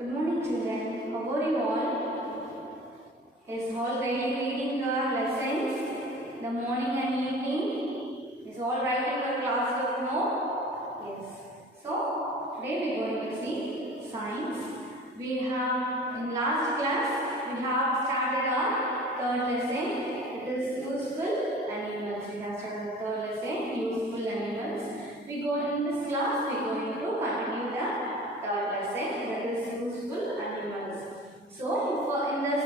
Good morning children, how are you all? Is all ready reading the lessons, the morning and evening? Is all right in the classroom? No? Yes. So, today we are going to see science. We have, in last class, we have started our third lesson. It is useful animals. We have started the third lesson, useful animals. We go in this class, we are going to continue the third lesson, that is useful animals. So, in this,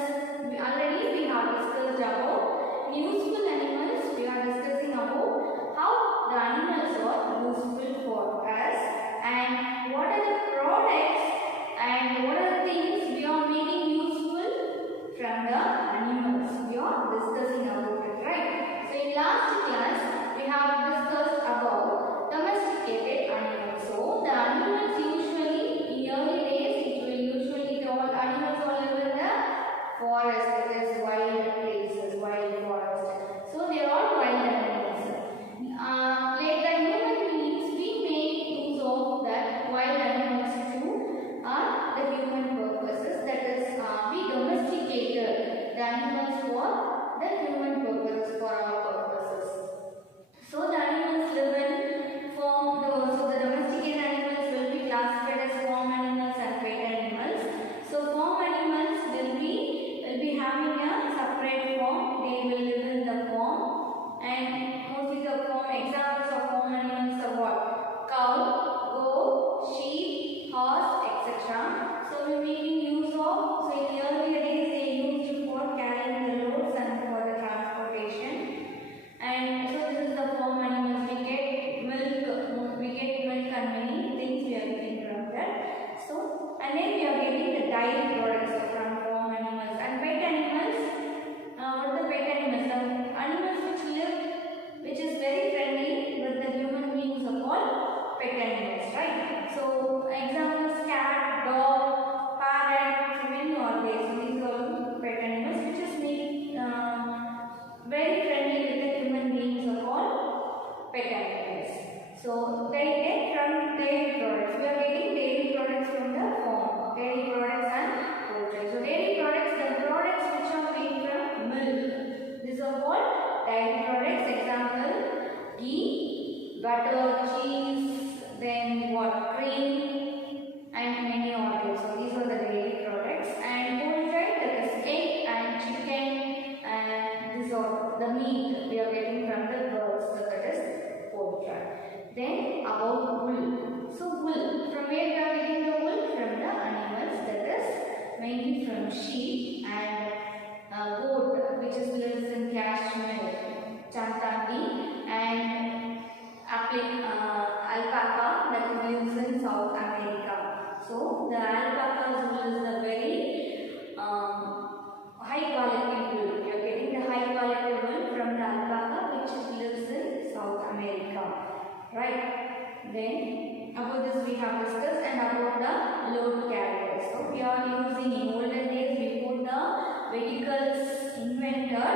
already we have discussed about useful animals. We are discussing about how the animals are useful for us and what are the products and what are the things we are making useful from the animals. We are discussing about it, right? So, in last class, we have discussed about domesticated animals. So, the animals usually, in early days, all animals all live in the forest, that is wild places, wild forest. So, they are all wild animals. Like the human beings, we make use of that wild animals to the human purposes. That is, we domesticated the animals for the human purposes, for our purposes. So, the animals live in farm. So, the domesticated animals will be classified as farm animals and pet animals. So, farm animals will be having a separate farm. They will live in the farm, and mostly the farm examples of farm animals are what? Cow, goat, sheep, horse, etc. So, we are making use of. So, in the earlier days they used for carrying the loads and for the transportation. And so, this is the farm animals. We get milk and many things we are getting from that. So, and then we are getting the dairy products from farm animals and pet animals. What are the pet animals? The animals which is very friendly with the human beings are called pet animals, right? So, examples: cat, dog, parrot, so many are there. So, these are all pet animals which is made very friendly with the human beings are called pet animals. So, they get from dairy products. We are getting dairy products from the farm. Dairy products and poultry. So, dairy products, the products which are made from milk. These are called dairy products. Example: ghee, butter, cheese, then what? Cream, and many others. So, these are the dairy products. And poultry, that is egg and chicken, and these are the meat we are getting from the birds. So, that is poultry. Then about wool. So, wool, from where we are getting the wool? From the animals, that is mainly from sheep and goat, which is lives in Kashmir, Chantaki, and alpaca, that lives in South America. So, the alpaca's wool is a very high quality wool. We are getting the high quality wool from the alpaca, which lives in South America. Right? Then about this we have discussed, and about the load carriers. So, we are using in olden days before the vehicles invented,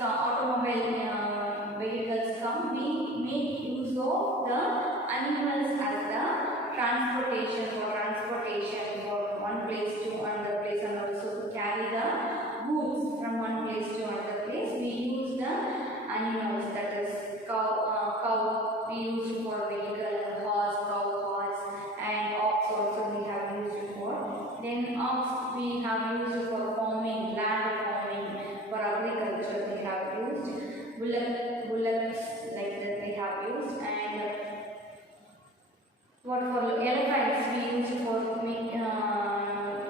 automobile vehicles come, we make use of the animals as the transportation for one place to another place, and also to carry the goods from one place to another place. We use the animals, that is cow we use for vehicle, horse, and ox also we have used for. Then ox we have used for farming, land farming, for agriculture we have used. Bullocks like that we have used, and what for elephants we use for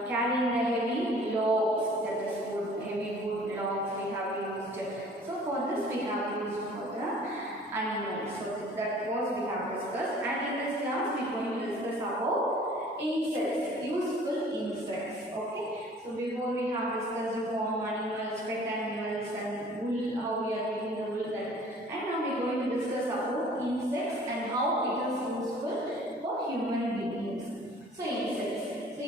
carrying the heavy logs, that is heavy wood logs we have used. So, for this we have used for the animals. So, that was we have discussed, and in this class we are going to discuss about insects, useful insects. Okay. So, before we have discussed farm animals, pet animals, and wool, how we are getting the wool, that, and now we are going to discuss about insects and how it is useful for human beings. So, insects. So,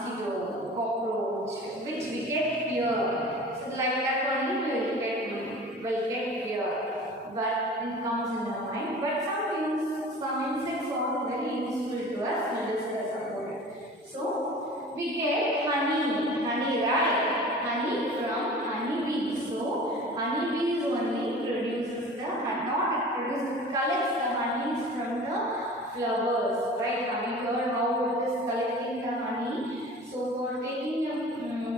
mosquito, cockroach, which we get fear. So like that only will get fear. But it comes in the mind. But some insects are very useful to us. We'll discuss about it. So we get honey, right? Honey from honeybees. So honeybees only produces collects the honeys from the flowers, right? Have you heard how it is collecting the honey? So for taking a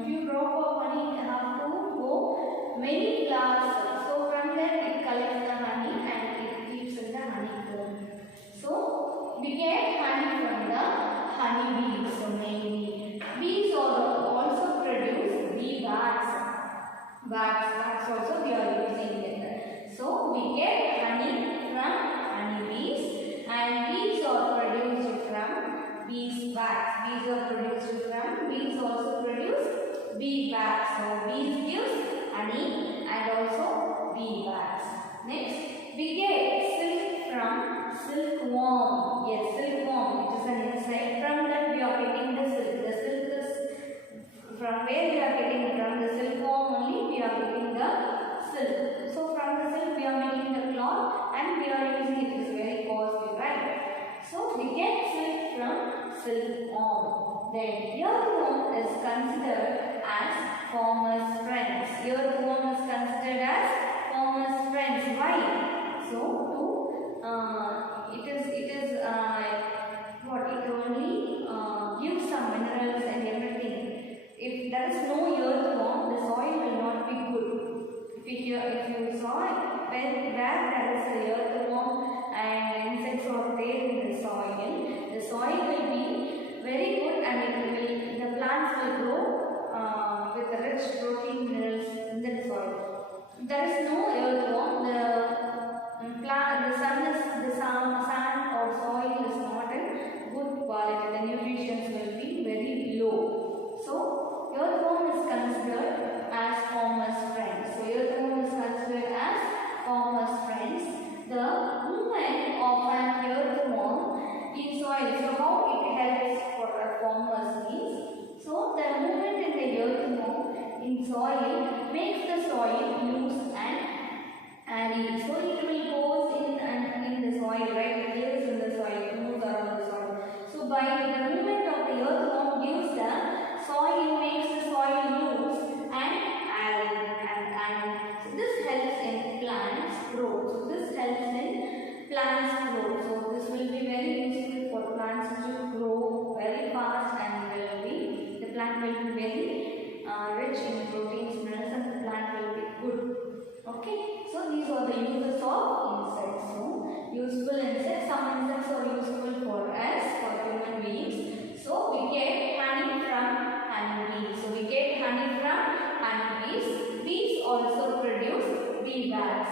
few drops of honey, you have to go many flowers. So from there it collects the honey and it keeps in the honeycomb. So we get honey from the honeybees. So mainly bees also produce bee wax. Wax also we are using it. So we get honey from honeybees and bees are produced from beeswax. Bees also produce bee wax. So bees gives honey and also bee wax. Next we get silk from silkworm. Yes, silkworm. It is an insect. From that we are getting the silk. The silk is from where we are getting it? From the silkworm only we are getting the silk. So from the silk we are making the cloth and we are using it. It is very costly, right? So we get silk from silkworm. Then earthworm is considered as farmers' friends. Earthworm is considered as farmers' friends. Why? So it only gives some minerals and everything. If there is no earthworm, the soil will not be good. If you saw where there is a earthworm and insects are there in the soil will be very good and the plants will grow with the rich protein minerals in the soil. If there is no earthworm, the sand or soil is not in good quality. The nutrition will be very low. So earthworm is considered as farmers' friends. So earthworm is considered as farmers' friends. The movement of an earthworm in soil. So how it helps for a farmers means. So the movement in the earthworm in soil makes the soil loose and airy. So it will go in the soil, right? It lives in the soil, it moves around the soil. So by the movement of the earthworm gives the soil, makes the soil loose and airy. So this helps in plants growth. So this will be very useful for plants to grow very fast and the plant will be very rich in proteins, minerals and the plant will be good. Okay, so these are the uses of insects. So useful insects, some insects are useful for us, for human beings. So we get honey from honeybees. Bees also produce bee wax.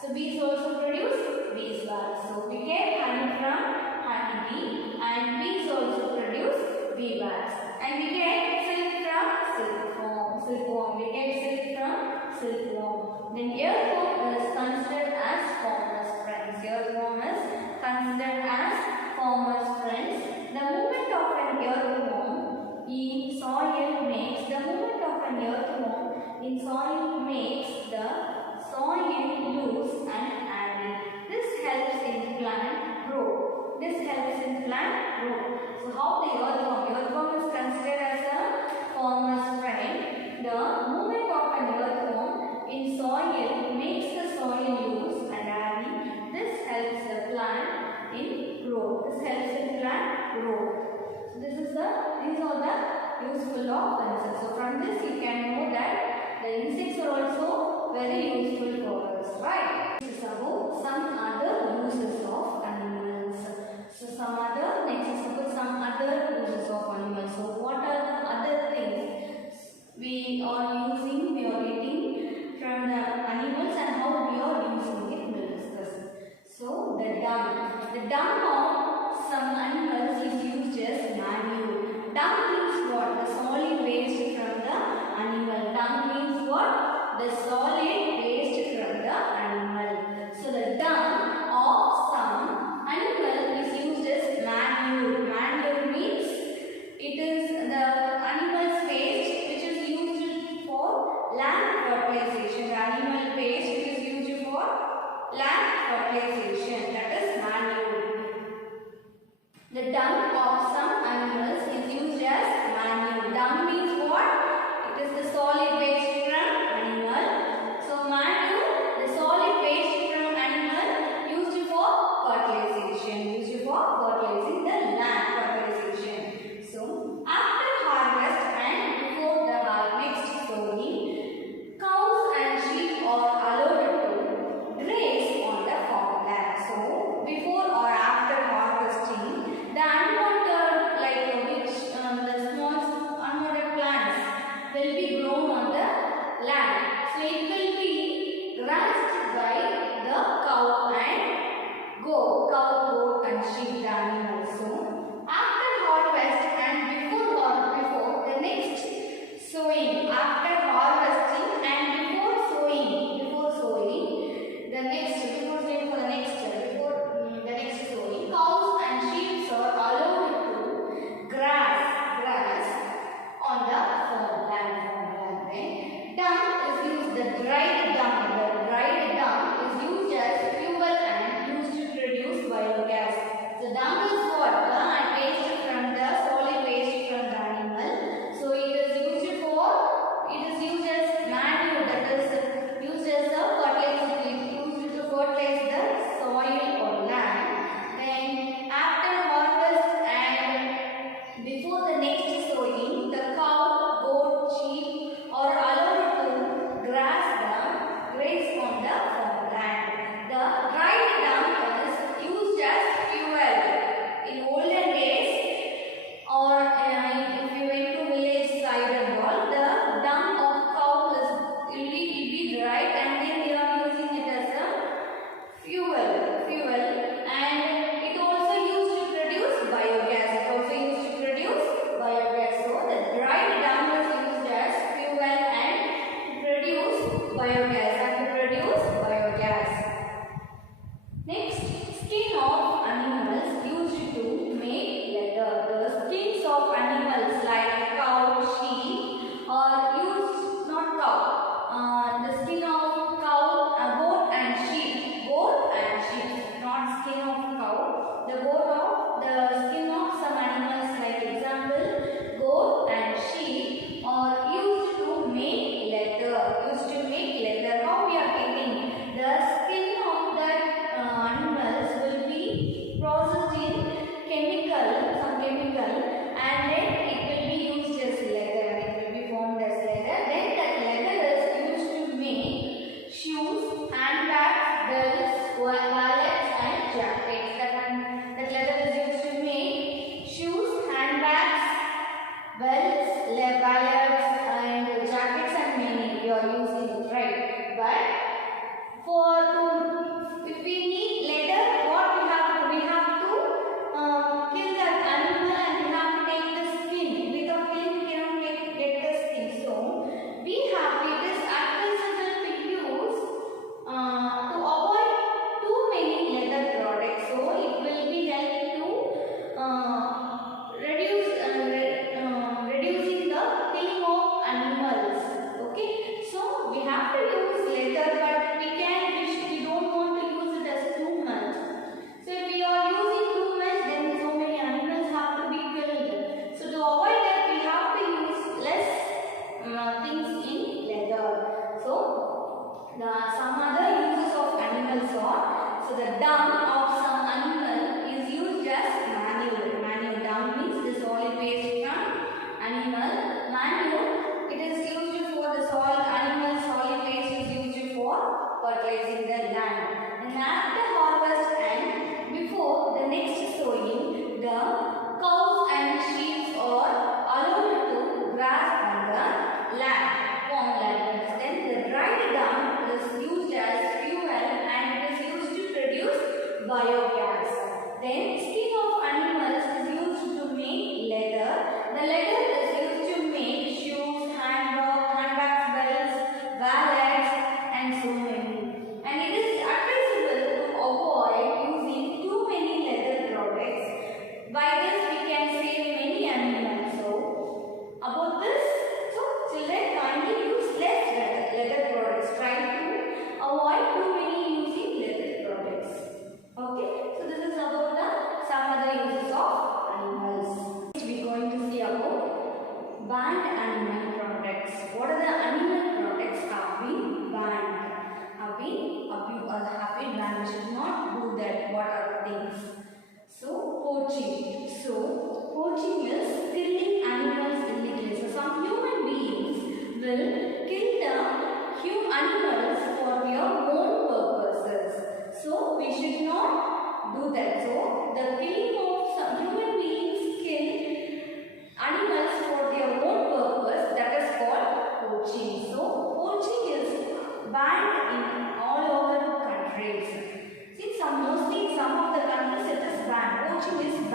So bees also produce beeswax. So we get honey from honeybee and bees also produce bee wax. And we get silk from silkworm. Then earthworm is considered as farmers' friends. The movement of an earthworm in soil makes the soil loose and airy. This helps in plant growth. So how the earthworm is considered as a farmer's friend. The movement of an earthworm in soil makes the soil loose and airy. This helps the plant in growth. So these are the useful of insects. So from this you can know that the insects are also very useful for us, right? This is about some other uses of animals. So some other uses of animals. So what are the other things we are getting from the animals and how we are using it, we'll discuss. So the dung of some animals is used as manure. Dung means what? The solid waste from the animal. Dung means what? The solid waste from the animal. So the dung of some animal is used as manure. Manure means it is the The dung of some animals is used as manure. Dung means what? It is the solid waste from animal. So manure, the solid waste from animal used for fertilization. Used for fertilizing the land, fertilization. So after harvest and before the next sowing, cows and sheep are allowed to graze on the farmland. So before or after harvesting, the unwanted, like the small unwanted plants will be grown on the land. So it will be grazed by the cow and goat, and sheep, the animals. So after harvest and before the next sowing, after harvesting and before sowing, the next sowing, cows and sheep are allowed to grass on the farmland. Dung is used, the dried dung is used as fuel and used to produce biogas. So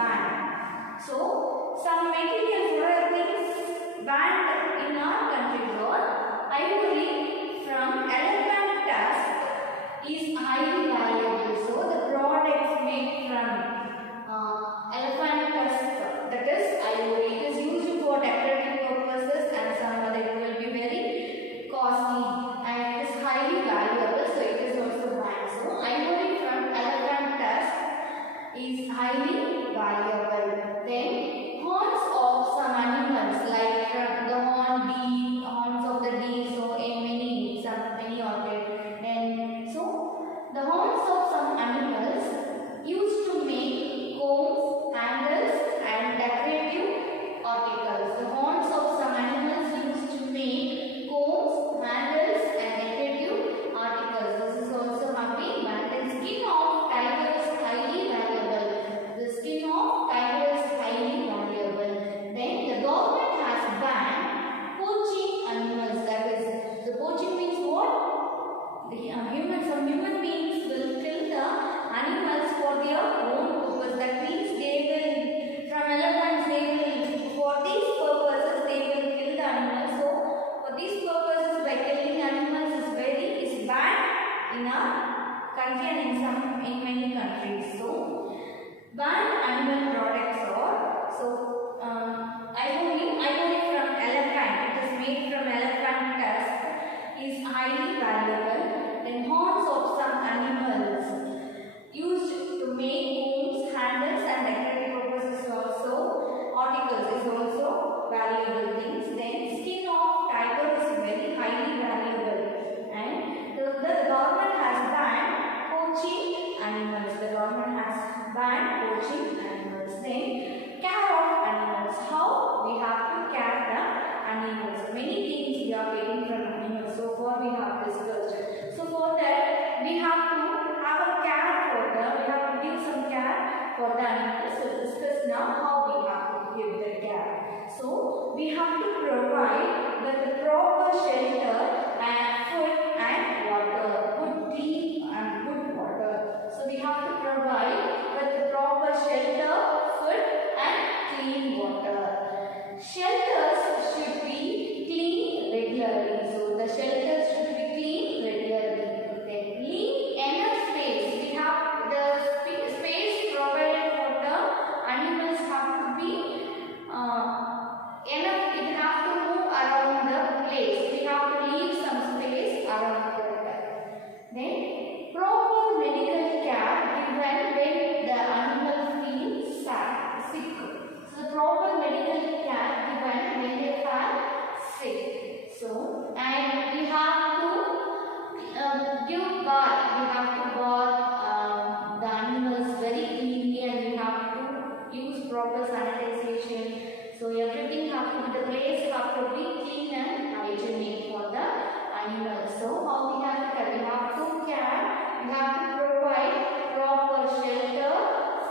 banned. So, some materials, what are things banned in our country? Ivory from elephant tusk is highly valuable. So, the products made from elephant tusk, that is ivory, it is used for decorative purposes and some other it will be very costly and it is highly valuable. So, it is also banned. So, ivory from elephant tusk is highly valuable. Then, horns of some animals like from the horns of the deer, so in many orchid. And so, the horns of some animals used to make combs, handles and decorative articles. The horns of some animals used to make combs, handles and decorative articles. This is also having banned. The skin of tiger is highly valuable. The skin of tiger is highly valuable. Then the government has banned poaching animals. That is, the poaching means what? Some human beings will kill the animals for their own purpose. That means they will, from elephants, for these purposes, they will kill the animals. So, for these purposes, by killing animals is banned in our country and in many countries. So, banned animal products are, so, ivory from elephant, it is made from elephant tusk, is highly valuable. Then horns of some animals used to make combs, handles and decorative purposes also, articles is also valuable things. Then skin of tiger is very highly valuable. And the government has banned poaching animals. The government has banned poaching animals. Then care of animals. How we have to care the animals. Many things we are getting from animals. So far we have discussed. So for that we have to have a care for them. We have to give some care for the animals. So discuss now how we have to give the care. So we have to provide the proper shelter and food and water. Good tea and good water. So we have to provide the proper shelter, food and clean water. Shelters should be clean regularly. So the shelters should be clean regularly. Then leave enough space. We have the space provided for the animals have to be enough. It have to move around the place. We have to leave some space around that. Then proper medical care given when the animal feels sick. So the proper medical care given when they are sick. So, and we have to give bath. We have to bath the animals very cleanly and we have to use proper sanitization. So everything have to be, the place have to be clean and hygienic for the animals. So how we have to care, we have to provide proper shelter,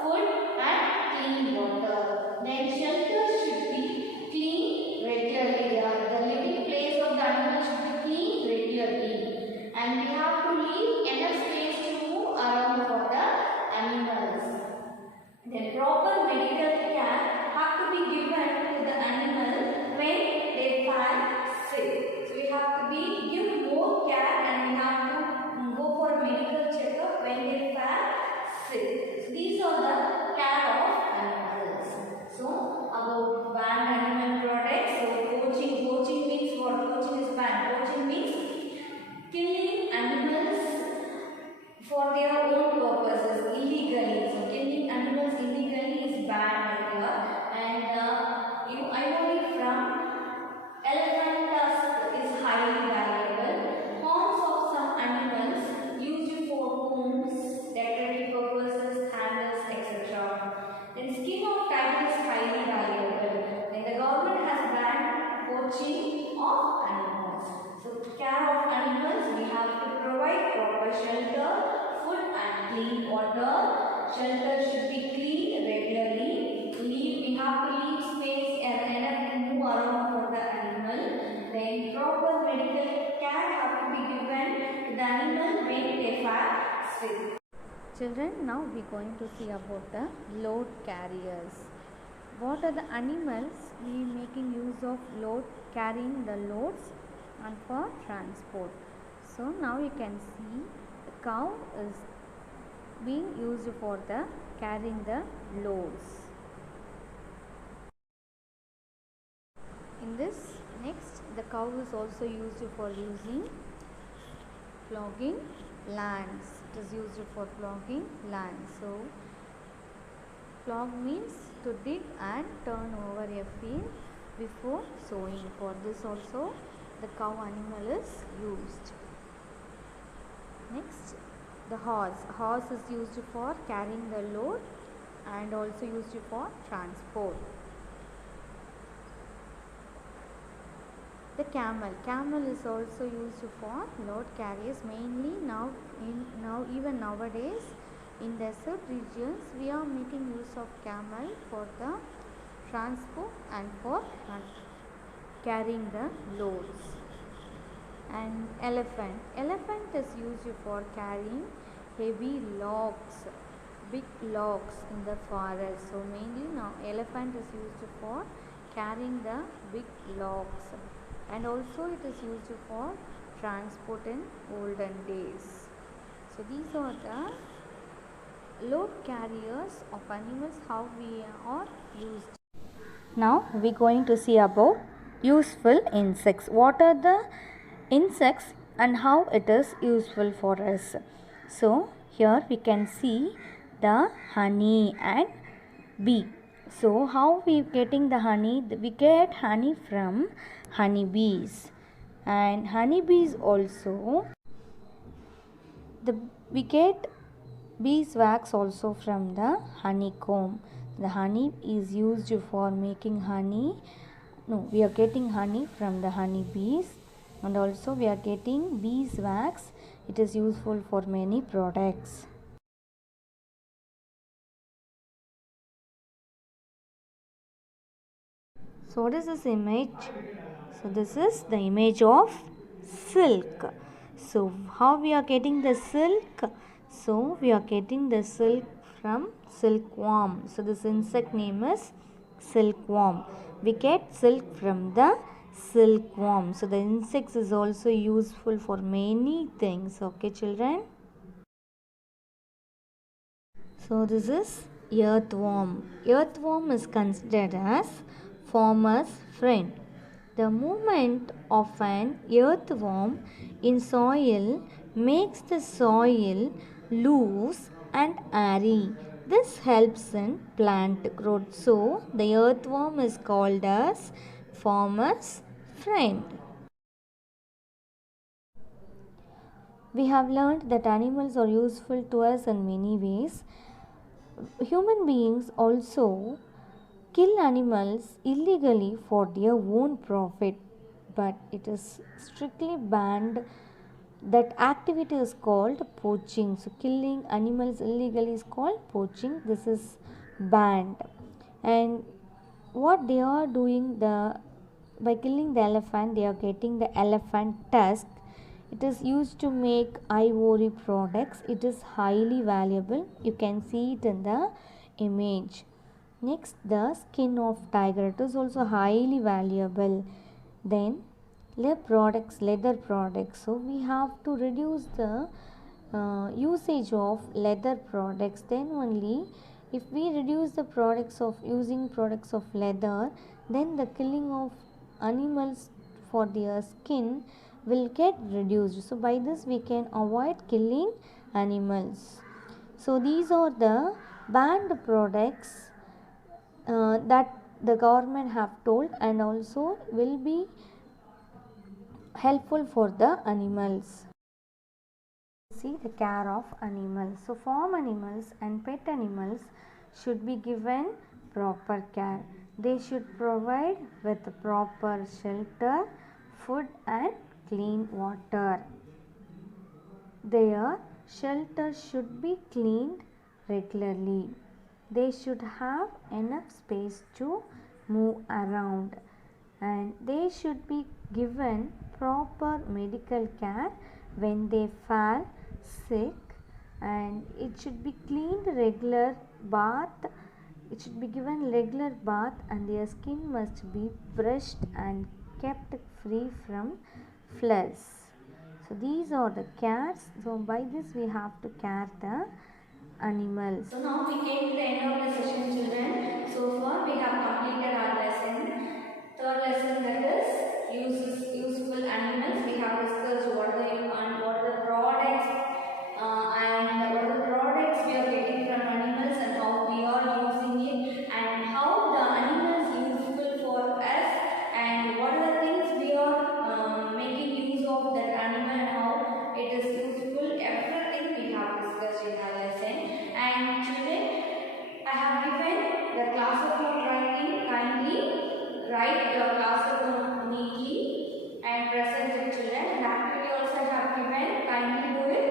food and clean water. Then shelter should be clean regularly. The living place of the animal should be clean regularly. And we have to leave enough space to move around for the animals. Then proper medical care have to be given to the animal when they fall sick. So we have to give more care and we have to go for medical checkup when they fall sick. So these are the care of animals. So about banned animal products. So poaching means what? Poaching is banned. Poaching means killing animals for their own purposes illegally. So killing animals illegally is banned here. And ivory from elephant tusk is highly valuable. Horns of some animals used for combs, decorative purposes, handles, etc. Then skin of tiger is highly valuable. Then the government has banned poaching of animals. So to care of animals, we have to provide proper shelter, food and clean water. Shelter should be clean regularly. We have to leave space and enough to move around for the animal. Then proper medical care have to be given to the animal when they fall sick. children, now we are going to see about the load carriers. What are the animals we making use of load carrying the loads and for transport? So now you can see the cow is being used for the carrying the loads. In this next, the cow is also used for using ploughing lands. It is used for ploughing land. So plough means to dig and turn over a field before sowing. For this also the cow animal is used. Next, the horse. Horse is used for carrying the load and also used for transport. The camel. Camel is also used for load carriers, mainly now even nowadays in desert regions we are making use of camel for the transport and for carrying the loads. And elephant. Elephant is used for carrying heavy logs, big logs in the forest. So mainly now elephant is used for carrying the big logs, and also it is used for transport in olden days. So these are the load carriers of animals, how we are used. Now we are going to see about useful insects. What are the insects and how it is useful for us? So here we can see the honey and bee. So how we getting the honey? We get honey from honeybees, and honeybees also we get beeswax also from the honeycomb. The honey is used for making honey. No, we are getting honey from the honeybees, and also we are getting beeswax. It is useful for many products. So what is this image? So this is the image of silk. So how we are getting the silk? So we are getting the silk from silkworm. So this insect name is silkworm. We get silk from the silkworm. So the insects is also useful for many things. Okay, children. So this is earthworm. Earthworm is considered as farmer's friend. The movement of an earthworm in soil makes the soil loose and airy. This helps in plant growth. So the earthworm is called as farmer's friend. We have learned that animals are useful to us in many ways. Human beings also kill animals illegally for their own profit, but it is strictly banned. That activity is called poaching. So killing animals illegally is called poaching. This is banned. And what they are doing, by killing the elephant, they are getting the elephant tusk. It is used to make ivory products. It is highly valuable. You can see it in the image. Next, the skin of tiger. It is also highly valuable. Then leather products. So we have to reduce the usage of leather products. Then only if we reduce the products of using products of leather, then the killing of animals for their skin will get reduced. So by this we can avoid killing animals. So these are the banned products that the government have told, and also will be helpful for the animals. See the care of animals. So farm animals and pet animals should be given proper care. They should provide with proper shelter, food and clean water. Their shelter should be cleaned regularly. They should have enough space to move around, and they should be given proper medical care when they fall sick, and it should be cleaned regular bath. It should be given regular bath, and their skin must be brushed and kept free from fleas. So these are the cares. So by this we have to care the animals. So now we came to the end of the session, children. So far we have completed our lesson. Third lesson, that is useful animals. We have discussed what are the products and what are the products we are getting from animals and how we are using it and how the animal is useful for us and what are the things we are making use of that animal and how it is useful. Everything we have discussed in our lesson. And children, I have given the class of writing. Kindly write your class of neatly and present it, children. And activity also I have given. Kindly do it.